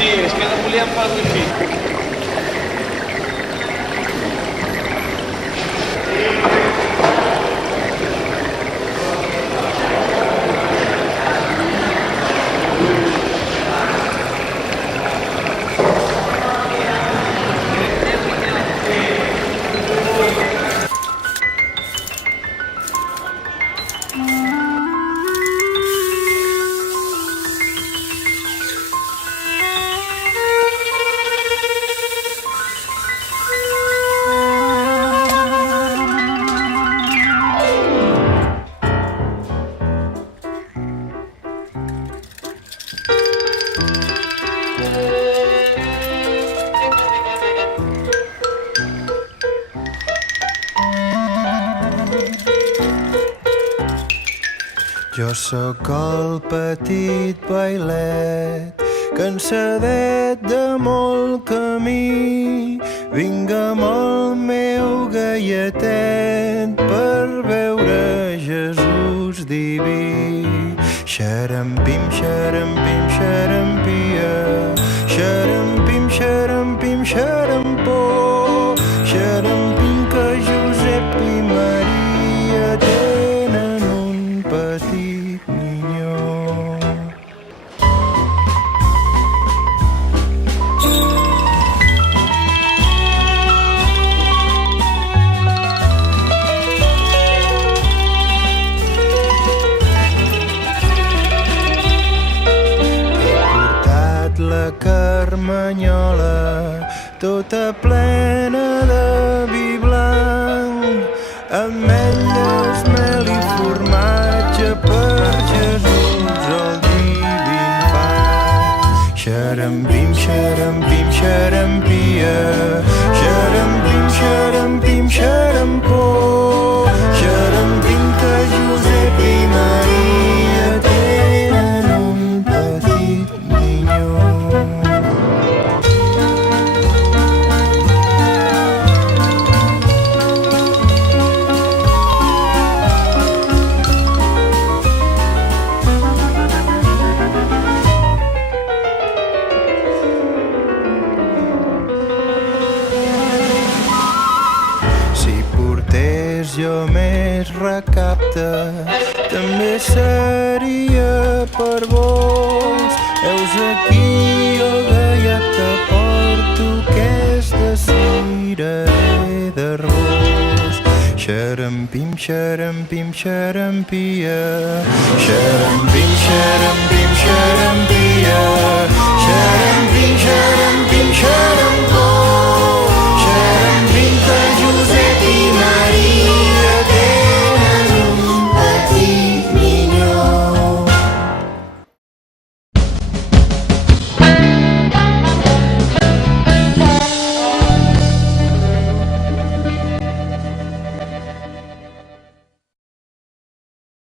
Sí, és que no volíem pel wifi. Jo sóc el petit bailet, cansadet de molt camí. Vinc amb el meu gaietet per veure Jesús diví. Xarampim, xarampim, xarampia, xarampim, xarampim, xarampó, xarampim que Josep i Maria tenen un petit minyó. La carmanyola, tota plena de vi blanc, ametlles, mel i formatge per Jesús, el diví infant. Xarampim, xarampim, xarampia, xarampim, xarampim, xarampó, xarampim que Josep i Maria tenen un petit minyó. Jo més recapte, també seria per vos. Heus aquí el gaiet que porto, que és de cirerer d'Arbós. Xarampim, xarampim, xarampia, xarampim, xarampim, xarampia,